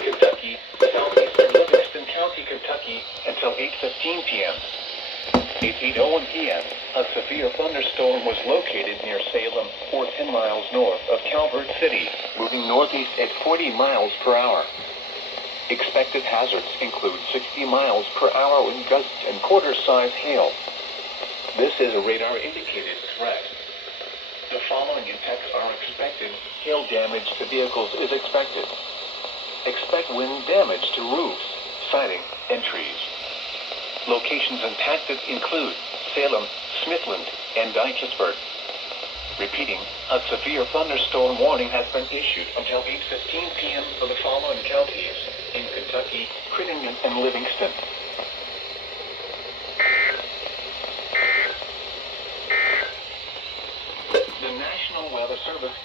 Kentucky, southeastern Livingston County, Kentucky, until 8:15 p.m. At 8:01 p.m., a severe thunderstorm was located near Salem, or 10 miles north of Calvert City, moving northeast at 40 miles per hour. Expected hazards include 60 miles per hour wind gusts and quarter-size hail. This is a radar-indicated threat. The following impacts are expected. Hail damage to vehicles is expected. Expect wind damage to roofs, siding, and trees. Locations impacted include Salem, Smithland, and Dykersburg. Repeating, a severe thunderstorm warning has been issued until 8:15 p.m. for the following counties in Kentucky, Crittenden, and Livingston. The National Weather Service